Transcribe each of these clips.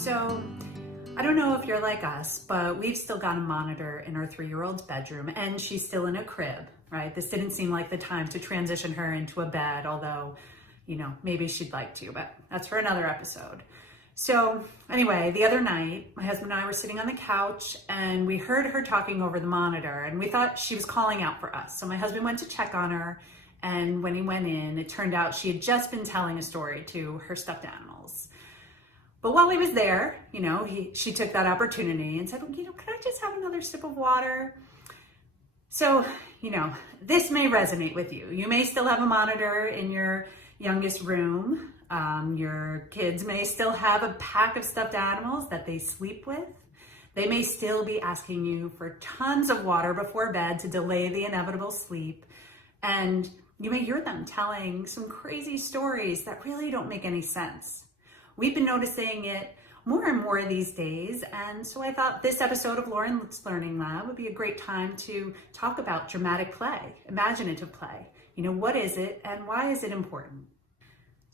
So, I don't know if you're like us, but we've still got a monitor in our 3-year-old's bedroom, and she's still in a crib, right? This didn't seem like the time to transition her into a bed, although, maybe she'd like to, but that's for another episode. So anyway, the other night, my husband and I were sitting on the couch and we heard her talking over the monitor and we thought she was calling out for us. So my husband went to check on her, and when he went in, it turned out she had just been telling a story to her stuffed animals. But while he was there, she took that opportunity and said, could I just have another sip of water? So, this may resonate with you. You may still have a monitor in your youngest room. Your kids may still have a pack of stuffed animals that they sleep with. They may still be asking you for tons of water before bed to delay the inevitable sleep. And you may hear them telling some crazy stories that really don't make any sense. We've been noticing it more and more these days, and so I thought this episode of Lauren's Learning Lab would be a great time to talk about dramatic play, imaginative play. What is it and why is it important?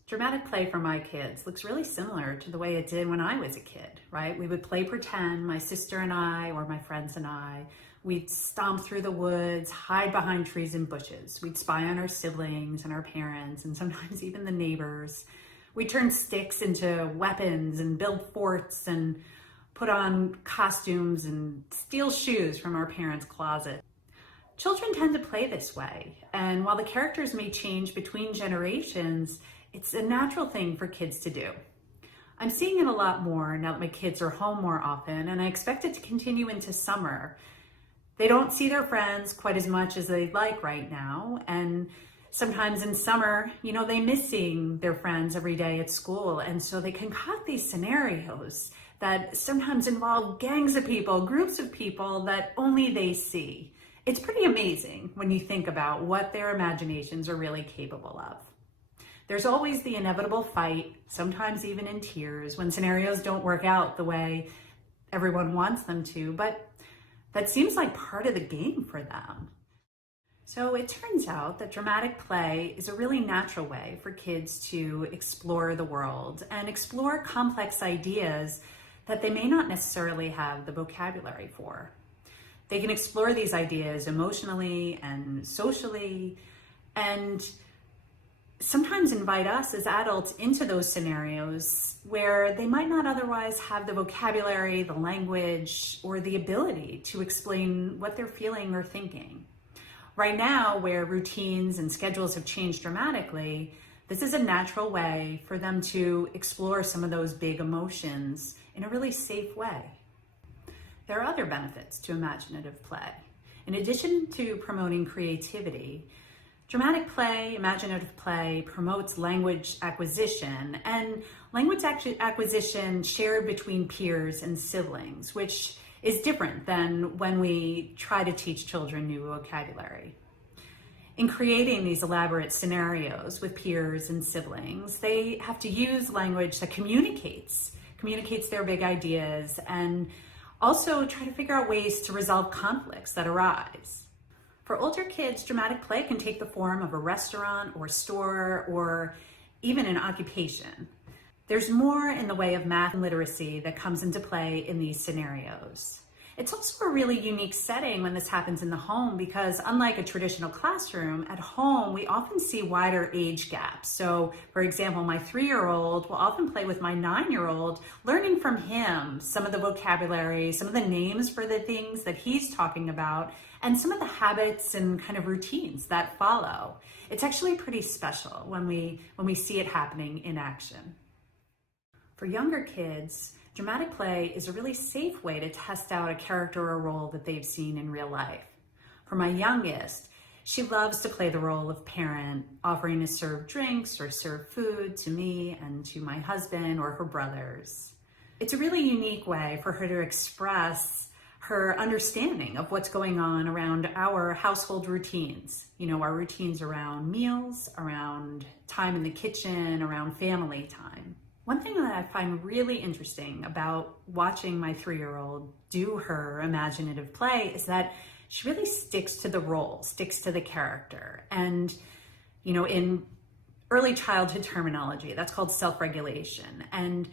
Dramatic play for my kids looks really similar to the way it did when I was a kid, right? We would play pretend, my sister and I, or my friends and I. We'd stomp through the woods, hide behind trees and bushes. We'd spy on our siblings and our parents, and sometimes even the neighbors. We turn sticks into weapons and build forts and put on costumes and steal shoes from our parents' closet. Children tend to play this way, and while the characters may change between generations, it's a natural thing for kids to do. I'm seeing it a lot more now that my kids are home more often, and I expect it to continue into summer. They don't see their friends quite as much as they'd like right now, and sometimes in summer, they miss seeing their friends every day at school. And so they concoct these scenarios that sometimes involve gangs of people, groups of people that only they see. It's pretty amazing when you think about what their imaginations are really capable of. There's always the inevitable fight, sometimes even in tears, when scenarios don't work out the way everyone wants them to, but that seems like part of the game for them. So it turns out that dramatic play is a really natural way for kids to explore the world and explore complex ideas that they may not necessarily have the vocabulary for. They can explore these ideas emotionally and socially, and sometimes invite us as adults into those scenarios where they might not otherwise have the vocabulary, the language, or the ability to explain what they're feeling or thinking. Right now, where routines and schedules have changed dramatically, this is a natural way for them to explore some of those big emotions in a really safe way. There are other benefits to imaginative play. In addition to promoting creativity, dramatic play, imaginative play promotes language acquisition, and language acquisition shared between peers and siblings, which is different than when we try to teach children new vocabulary. In creating these elaborate scenarios with peers and siblings, they have to use language that communicates their big ideas, and also try to figure out ways to resolve conflicts that arise. For older kids, dramatic play can take the form of a restaurant or store or even an occupation. There's more in the way of math and literacy that comes into play in these scenarios. It's also a really unique setting when this happens in the home because unlike a traditional classroom, at home we often see wider age gaps. So for example, my 3-year-old will often play with my 9-year-old, learning from him some of the vocabulary, some of the names for the things that he's talking about, and some of the habits and kind of routines that follow. It's actually pretty special when we see it happening in action. For younger kids, dramatic play is a really safe way to test out a character or role that they've seen in real life. For my youngest, she loves to play the role of parent, offering to serve drinks or serve food to me and to my husband or her brothers. It's a really unique way for her to express her understanding of what's going on around our household routines. Our routines around meals, around time in the kitchen, around family time. One thing that I find really interesting about watching my 3-year-old do her imaginative play is that she really sticks to the role, sticks to the character. And, in early childhood terminology, that's called self-regulation. And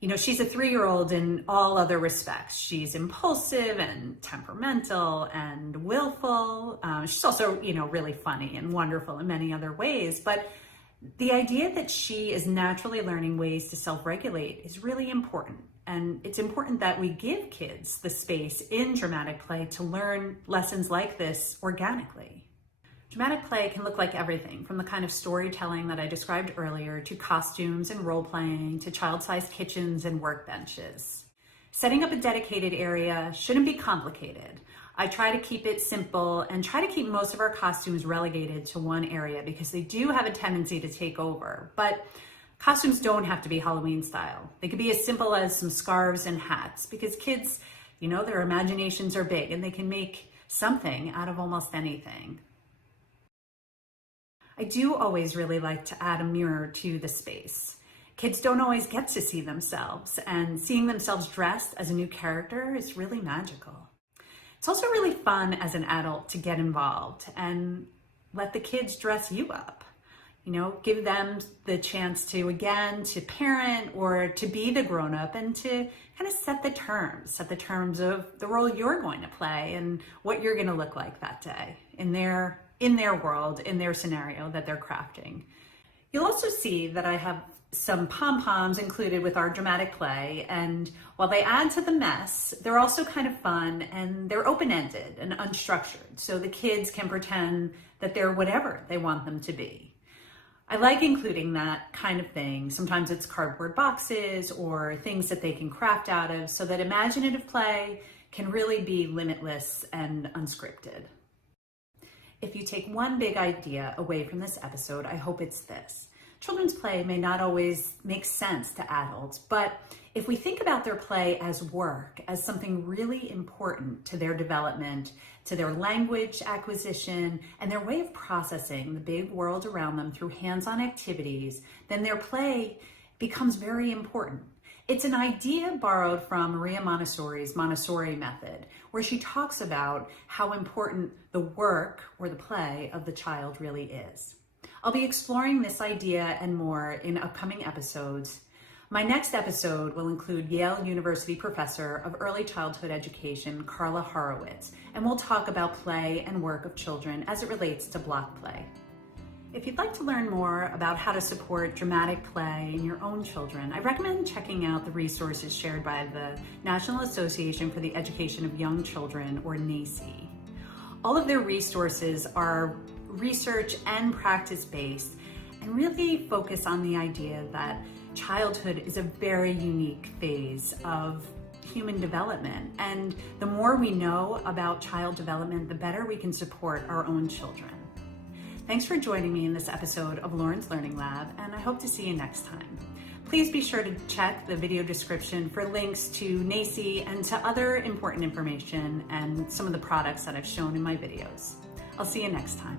You know, she's a 3-year-old in all other respects. She's impulsive and temperamental and willful. She's also, you know, really funny and wonderful in many other ways. But the idea that she is naturally learning ways to self-regulate is really important. And it's important that we give kids the space in dramatic play to learn lessons like this organically. Dramatic play can look like everything, from the kind of storytelling that I described earlier to costumes and role-playing to child-sized kitchens and workbenches. Setting up a dedicated area shouldn't be complicated. I try to keep it simple and try to keep most of our costumes relegated to one area because they do have a tendency to take over. But costumes don't have to be Halloween style. They could be as simple as some scarves and hats because kids, you know, their imaginations are big and they can make something out of almost anything. I do always really like to add a mirror to the space. Kids don't always get to see themselves, and seeing themselves dressed as a new character is really magical. It's also really fun as an adult to get involved and let the kids dress you up. You know, give them the chance to, again, to parent or to be the grown-up and to kind of set the terms of the role you're going to play and what you're going to look like that day in their world, in their scenario that they're crafting. You'll also see that I have some pom-poms included with our dramatic play, and while they add to the mess, they're also kind of fun and they're open-ended and unstructured, so the kids can pretend that they're whatever they want them to be. I like including that kind of thing. Sometimes it's cardboard boxes or things that they can craft out of so that imaginative play can really be limitless and unscripted. If you take one big idea away from this episode, I hope it's this. Children's play may not always make sense to adults, but if we think about their play as work, as something really important to their development, to their language acquisition, and their way of processing the big world around them through hands-on activities, then their play becomes very important. It's an idea borrowed from Maria Montessori's Montessori method, where she talks about how important the work or the play of the child really is. I'll be exploring this idea and more in upcoming episodes. My next episode will include Yale University professor of early childhood education, Carla Horowitz, and we'll talk about play and work of children as it relates to block play. If you'd like to learn more about how to support dramatic play in your own children, I recommend checking out the resources shared by the National Association for the Education of Young Children, or NAEYC. All of their resources are research and practice-based and really focus on the idea that childhood is a very unique phase of human development. And the more we know about child development, the better we can support our own children. Thanks for joining me in this episode of Lauren's Learning Lab, and I hope to see you next time. Please be sure to check the video description for links to NAEYC and to other important information and some of the products that I've shown in my videos. I'll see you next time.